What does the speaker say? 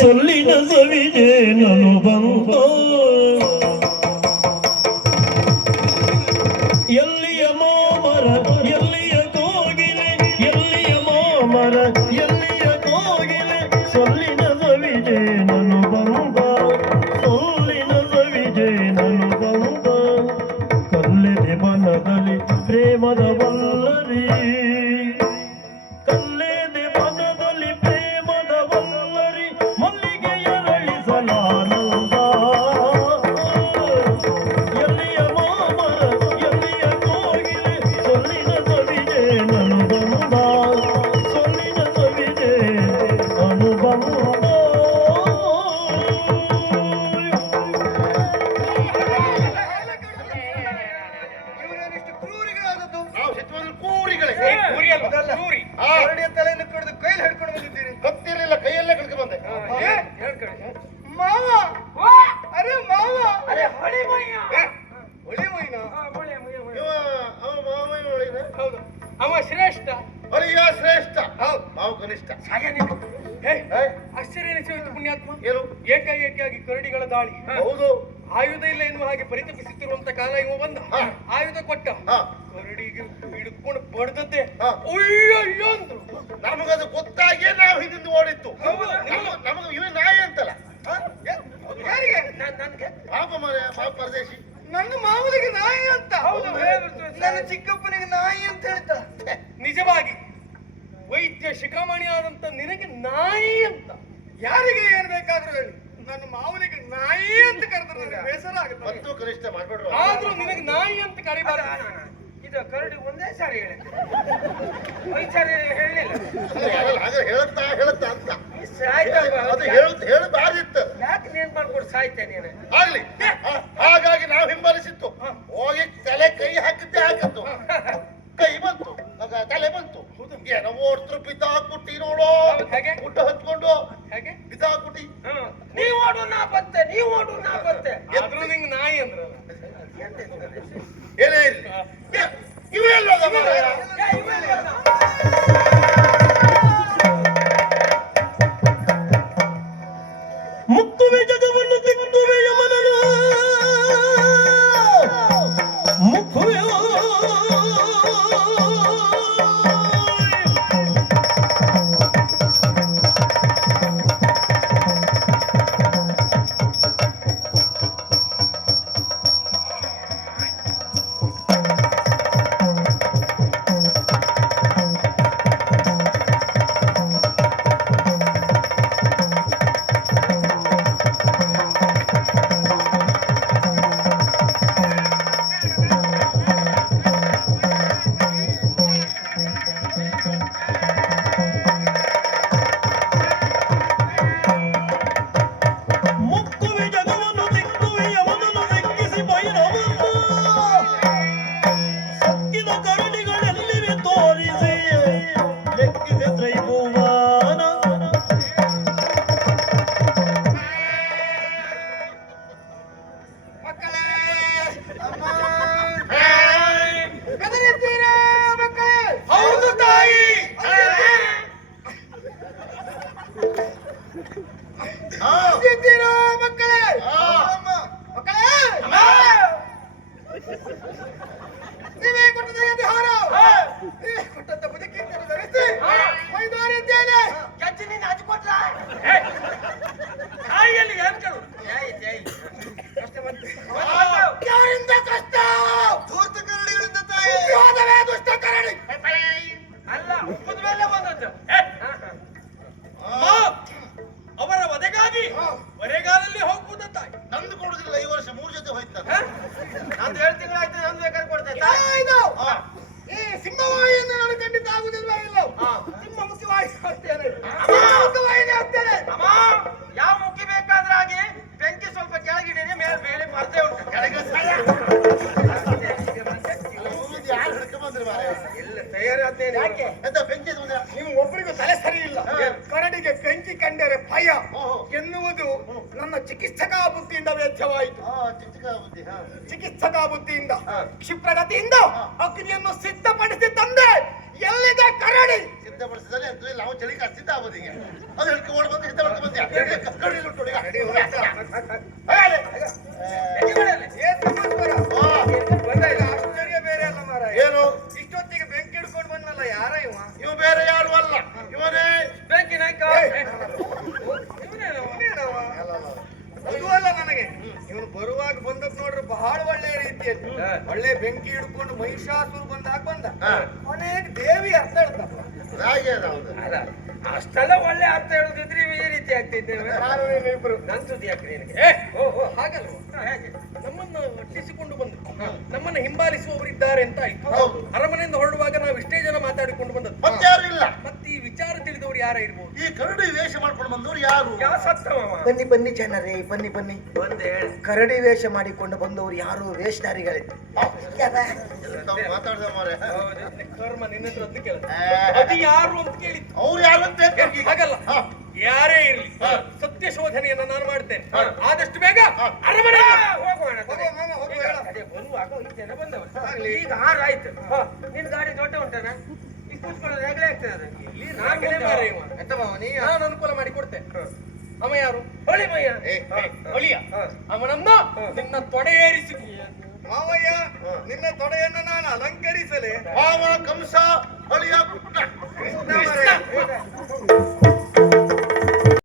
ಸೊಲ್ಲಿನ ಸವಿಜೆ ನನು ಬಂತೋ ಎಲ್ಲಿಯ ಮಾಮರ ಎಲ್ಲಿಯ ಕೋಗಿಲೆ ಎಲ್ಲಿಯ ಮಾಮರ ಎಲ್ಲಿಯ ಕೋಗಿಲೆ ಸೊಲ್ಲಿನ ಸವಿಜೆ ನನು ಬಂದ ಸೊಲ್ಲಿನ ಸವಿಜೆ ನನು ಬಂದ ಕಲ್ಲೆದೆ ಬನದಲ್ಲಿ ಪ್ರೇಮದ ವಲ್ಲರಿ ಕಲ್ಲೆದೆ ಬನದಲ್ಲಿ ಪ್ರೇಮದ ವಲ್ಲರಿ ಮಲ್ಲಿಗೆ ಅರಳಿಸಲಾನಂದ ಎಲ್ಲಿಯ ಮಾಮರ ಎಲ್ಲಿಯ ಕೋಗಿಲೆ ಸೊಲ್ಲಿನ ಸವಿಜೆ ನನು ಬಂದ ಸೊಲ್ಲಿನ ಸವಿಜೆ ನನು ಬಂದ ಇವರೇನಿಷ್ಟು ಕ್ರೂರಿಗಳಾದದ್ದು? ನಾವು ಸತ್ಯವಾದ ಕೂರಿಗಳೇ. ಅದಲ್ಲ. ಕರಡಿಯ ತಲೆಯನ್ನು ಕಡಿದು ಕೈಲಿ ಹಿಡ್ಕೊಂಡು ಬಂದಿದ್ದೀರಿ. ಗೊತ್ತಿರಲಿಲ್ಲ, ಕೈಯಲ್ಲೇ ಕಳ್ಕೊ ಬಂದೆ. ಮಾವ, ಅರೆ ಮಾವ, ಅರೆ ಹೊಳಿ ಮೈಯ ಒಳ್ಳೆ ಮೈನ. ಇವ ಅವ ಮಾವಯ್ಯ ಒಳಗಿದೆ. ಹೌದು, ಅವ ಶ್ರೇಷ್ಠ ಅಳಿಯ ಶ್ರೇಷ್ಠ, ಹೌದು. ಮಾವು ಕನಿಷ್ಠ. ಆಶ್ಚರ್ಯ ಎನಿಸುವುದು ಪುಣ್ಯಾತ್ಮ. ಏನು? ಏಕಾಏಕಿಯಾಗಿ ಕರಡಿಗಳ ದಾಳಿ, ಹೌದು. ಆಯುಧ ಇಲ್ಲ ಎನ್ನುವ ಹಾಗೆ ಪರಿತಪಿಸುತ್ತಿರುವಂತ ಕಾಲ ಇವ ಬಂದ. ಹಾ. ಆಯುಧ ಕೊಟ್ಟ, ಹಾ. ಕರಡಿಗೆ ಹಿಡ್ಕೊಂಡು ಬಡ್ದದ್ದೆ. ಹಾ. ಅಯ್ಯಯ್ಯೋ ಅಂದ್ರು. ನಮಗದು ಗೊತ್ತಾಗಿಯೇ ನಾವು ಹಿಂದಿಂದ ಓಡಿತ್ತು. ನಮಗೆ ಇವ ನಾಯಿ ಅಂತಲ್ಲ. ಯಾರಿಗೆ? ನನ್ಗೆ ಪಾಪ ಮರೆ, ಪಾಪ ಪರದೇಶಿ. ನನ್ನ ಮಾವನಿಗೆ ನಾಯಿ ಅಂತ. ಹೌದು, ಹೇಳ್ಬಿಡ್ತು. ನನ್ನ ಚಿಕ್ಕಪ್ಪನಿಗೆ ನಾಯಿ ಅಂತ ಹೇಳ್ತಾ. ನಿಜವಾಗಿ ವೈದ್ಯ ಶಿಖಾಮಣಿಯಾದಂತ ನಿನಗೆ ನಾಯಿ ಅಂತ. ಯಾರಿಗೆ ಏನ್ ಬೇಕಾದ್ರೂ ಹೇಳಿ, ನನ್ನ ಮಾವನಿಗೆ ನಾಯಿ ಅಂತ ಕರೆದ್ರೆ ನನಗೆ ಬೇಸರ ಆಗುತ್ತೆ. ಮತ್ತು ಕನಿಷ್ಠ ಮಾಡ್ಬೇಡ್ರು. ಆದ್ರೂ ನಿನಗೆ ನಾಯಿ ಅಂತ ಕರಿಬಾರ್ದು. ಇದು ಕರಡಿ ಒಂದೇ ಸಾರಿ ಹೇಳಿ, ಐದು ಸಾರಿ ಹೇಳಲಿಲ್ಲ. ಹಾಗೆ ಹೇಳುತ್ತಾ ಹೇಳುತ್ತಾ ಅಂತ ಸಾಯ್ತಲ್ವಾ? ಅದು ಹೇಳಬಾರ್ದಿತ್ತು. ಯಾಕೆ ನೆನ್ಪು ಮಾಡ್ಕೊಂಡು ಸಾಯ್ತೆ ನೀನು? ಆಗ್ಲಿ. ಹಾಗಾಗಿ ನಾವು ಹಿಂಬಲಿಸಿತ್ತು. ಹೋಗಿ ತಲೆ ಕೈ ಹಾಕಿದ್ದೆ ಹಾಕತ್ತು. ಕೈ ಬಂತು, ತಲೆ ಬಂತು. ಏನೋ ಓಡ್ತರು ಬಿದ್ದಾಕ್ಬಿಟ್ಟಿ ನೋಡು. ಹೇಗೆ? ಊಟ ಹಚ್ಕೊಂಡು ಹೇಗೆ? ಬಿದ್ದಾಕ್ಬಿಟ್ಟಿ. ನೀವು ಓಡು ನಾ ಬತ್ತೆ, ನೀವು ಓಡು ನಾ ಬತ್ತೆ. ಆದ್ರೂ ನಿಂಗೆ ನಾಯಿ ಅಂದ್ರಲ್ಲ. ಏನೇ ಇರ್ಲಿ, ಇವೆಲ್ಲ ಮಾರಾಯ. ಮುಕ್ಕುವೆ ಜಗವನ್ನು ತಿಕ್ಕುವೆ ಯಮನನು ಮುಕ್ಕುವೆ ಮುಕ್ಕುವೆ ಜಗವನ್ನು ತಿಕ್ಕುವೆ ಯಮನನು ಸಿಕ್ಕಿಸಿ ಬೈರವನು ಸಕ್ಕಿದ ಕರಡಿಗಳೆಲ್ಲಿವೆ ತೋರಿಸಿ ಲೆಕ್ಕಿಸಿ ತ್ರೈಭುವನ ಮಕ್ಕಳೇ, ಅಮ್ಮ, ಹೆದರಿದ್ದೀರಾ ಮಕ್ಕಳೇ? ಹೌದು ತಾಯಿ. ಹೆದರಿದ್ದೀರಾ ಮಕ್ಕಳೇ? ಆ. ಅಮ್ಮ, ಮಕ್ಕಳೇ, ನೀವೇ ಕೊಟ್ಟದ ಹಾರ, ನೀವೇ ಕೊಟ್ಟಂತ ಬದುಕಿನ ಧರಿಸಿ ಮೈದಾರಿದ್ದೇನೆ. ಗೆಜ್ಜೆ ನೀನು ಹಚ್ಕೊಟ್ರ ನಾಯಿಯಲ್ಲಿ ಏನ್ ಕೇಳು? ಯಾರಿಂದ ಕಷ್ಟ? ಧೂರ್ತ ಕರಡಿಗಳಿಂದ ತಾಯಿ. ಹೋದವೇ ದುಷ್ಟ ಕರಡಿ. ಅಲ್ಲ, ಉಪ್ಪದ ಮೇಲೆ ಬಂದದ್ದು. ಅವರ ವಧೆಗಾಗಿ ಬರೆಗಾಲಲ್ಲಿ ಹೋಗ್ಬೋದ ತಾಯಿ. ನಂದು ಕೊಡುದಿಲ್ಲ. ಈ ವರ್ಷ 3 ಜೊತೆ ಹೋಯ್ತು. ನಂದು 7 ತಿಂಗಳಾಯ್ತು, ನಂದು ಬೇಕಾದ್ರೆ ಕೊಡ್ತೇನೆ. ಇದು ಈ ಸಿಂಹವಾಹಿಯನ್ನು ನಾನು ಖಂಡಿತ ಆಗುದಿಲ್ವೇ ಇಲ್ಲ. ಸಿಂಹ ಮುಖ್ಯವಾಹಿ ಹೋಗ್ತೇನೆ, ಮುಖ್ಯವಾಹಿನಿ ಹೋಗ್ತೇನೆ. ಅಮ್ಮ, ಯಾವ ಮುಕ್ಕಿ ಬೇಕಾದ್ರೆ ಹಾಗೆ ಬೆಂಕಿ ಸ್ವಲ್ಪ ಕೆಳಗಿಡೀನಿ, ಮೇಲೆ ಬೇಳೆ ಪರದೆ ಉಂಟು. ಕೆಳಗೆ ಯಾರು ಹಿಡ್ಕೊಂಡ್ ಬಂದ್ರಿ ಮಾರಾಯ? ಎಲ್ಲ ತಯಾರಾದ್ದೇನೆ. ಯಾಕೆ? ಎಂತ ಬೆಂಕಿ ಮುಂದೆ ನೀವು ಒಬ್ಬರಿಗೂ ತಲೆ ಸರಿ ಇಲ್ಲ. ಕರಡಿಗೆ ಬೆಂಕಿ ಕಂಡರೆ ಭಯ ಓಹೋ. ಎನ್ನುವುದು ನನ್ನ ಚಿಕಿತ್ಸಕಾ ಬುದ್ಧಿಯಿಂದ ವೇದ್ಯವಾಯಿತು. ಚಿಕ್ಕ ಚಿಕ್ಕ ಬುದ್ಧಿ. ಚಿಕಿತ್ಸಕಾ ಬುದ್ಧಿಯಿಂದ ಕ್ಷಿಪ್ರಗತಿಯಿಂದ ಅಗ್ನಿಯನ್ನು ಸಿದ್ಧಪಡಿಸಿ ತಂದೆ. ಎಲ್ಲಿದೆ ಕರಡಿ? ಸಿದ್ಧಪಡಿಸಿದಲ್ಲಿ ಅಂತ ನಾವು ಚಳಿ ಕಷ್ಟಿದ್ದ ಆಗೋದಿಗೆ ಅದು ಹೇಳ್ಕೊಂಡು ಓಡ್ ಬಂದು ಸಿದ್ಧ ಮಾಡ್ಕೊಂಡು ಬಂದ್ಯಾ ಕಡಿಲು ಉಂಟು ಈಗ. ಹಾಗಾದ್ರೆ, ಏ ತಿಮ್ಮಸ್ವರ, ಬಂದಾಗ ಆಶ್ಚರ್ಯ ಬೇರೆ ಅಲ್ಲ ಮಾರಾಯ. ಏನು ಇಷ್ಟೊತ್ತಿಗೆ ಬೆಂಕಿ ಹಿಡ್ಕೊಂಡು ಬಂದಲ್ಲ, ಯಾರ ಇವ? ಇವ ಬೇರೆ ಯಾರು ಅಲ್ಲ, ಇವನೇ ಬೆಂಕಿ ನಾಯ್ಕ ಇವನೇನವ? ಅದು ಅಲ್ಲ ನನಗೆ. ಇವನು ಬರುವಾಗ ಬಂದದ್ ನೋಡ್ರಿ ಬಹಳ ಒಳ್ಳೆಯ ರೀತಿಯಲ್ಲಿ ಒಳ್ಳೆ ಬೆಂಕಿ ಹಿಡ್ಕೊಂಡು ಮಹಿಷಾಸುರ ಬಂದಾಗ ಬಂದ. ಕೊನೆಗೆ ದೇವಿ ಅರ್ಥ ಹೇಳ್ತಪ್ಪ. ಹಾಗೆ ಅದ ಹೌದು. ಅಷ್ಟೆಲ್ಲ ಒಳ್ಳೆ ಅರ್ಥ ಹೇಳುದಿದ್ರೆ ಈ ರೀತಿ ಆಗ್ತಿದ್ದೇವೆ. ನಾನು ನೀನು ಇಬ್ರು ನನ್ ಸುದ್ದಿ ಯಾಕ್ರಿ ನಿನಗೆ? ಹಾಗಲ್ವ? ಹೇಗೆ ನಮ್ಮನ್ನು ಒಟ್ಟಿಸಿಕೊಂಡು ಬಂದ್ರು, ನಮ್ಮನ್ನು ಹಿಂಬಾಲಿಸುವವರಿದ್ದಾರೆ ಅಂತ ಆಯ್ತು. ಹೌದು. ಅರಮನೆಯಿಂದ ಹೊರಡುವಾಗ ನಾವು ಇಷ್ಟೇ ಜನ ಮಾತಾಡಿಕೊಂಡು ಬಂದದ್ದು. ಮತ್ತಾರು ಇಲ್ಲ. ಮತ್ತೆ ಈ ವಿಚಾರ ತಿಳಿದವರು ಯಾರ ಇರ್ಬೋದು? ಈ ಕರಡಿ ವೇಷ ಮಾಡ್ಕೊಂಡು ಬಂದವರು ಯಾರು? ಯಾವ ಸತ್ತವ? ಬನ್ನಿ ಬನ್ನಿ ಜನರೇ, ಬನ್ನಿ ಬನ್ನಿ. ಬಂದೆ ಕರಡಿ ವೇಷ ಮಾಡಿಕೊಂಡು ಬಂದವರು ಯಾರು ವೇಷಧಾರಿಗಳೇ. ಮಾತಾಡ್ದ ಮಾರೆ. ಕರ್ಮ ನಿನ್ನತ್ರ ಅದ್ನ ಕೇಳ. ಅದು ಯಾರು ಅಂತ ಕೇಳಿತ್ತು. ಅವ್ರು ಯಾರು ಅಂತ ಹೇಳ್ಬೇಕು ಈಗ. ಹಾಗಲ್ಲ, ಹಾ. ಯಾರೇ ಇರ್ಲಿ ಸತ್ಯ ಶೋಧನೆಯನ್ನ ನಾನು ಮಾಡ್ತೇನೆ. ಆದಷ್ಟು ಬೇಗ ಅರಮನೆ ಹೋಗೋಣ. ಹೋಗುವ ಮಾಮ, ಹೋಗುವ ಹೇಳ. ಅದೇ ಬರುವಾಗ ಈ ಜನ ಬಂದವರು. ಆಗ್ಲಿ. ಈಗ 6 ಆಯ್ತು. ನಿನ್ ಗಾಡಿ ದೊಡ್ಡ ಉಂಟನ? ಈಗ ಕೂತ್ಕೊಳ್ಳೋದು ಹೆಗ್ಲೇ ಆಗ್ತದೆ ಅದಕ್ಕೆ. ಇಲ್ಲಿ ನಾನೇ ಮಾರ ಇವ. ಎಂತ ಮಾವ ನೀ? ನಾನು ಅನುಕೂಲ ಮಾಡಿ ಕೊಡ್ತೇನೆ. ಅವ ಯಾರು? ಹೊಳಿಮಯ್ಯ. ಹೊಳಿಯ ಅವನನ್ನ ನಿನ್ನ ತೊಡೆ ಏರಿಸಿ ಮಾವಯ್ಯ, ನಿನ್ನ ತೊಡೆಯನ್ನು ನಾನು ಅಲಂಕರಿಸಲೇ? ಮಾವ ಕಂಸ ಅಳಿಯ ಕೃಷ್ಣ. ಕೃಷ್ಣ ಮಾರಾಯ.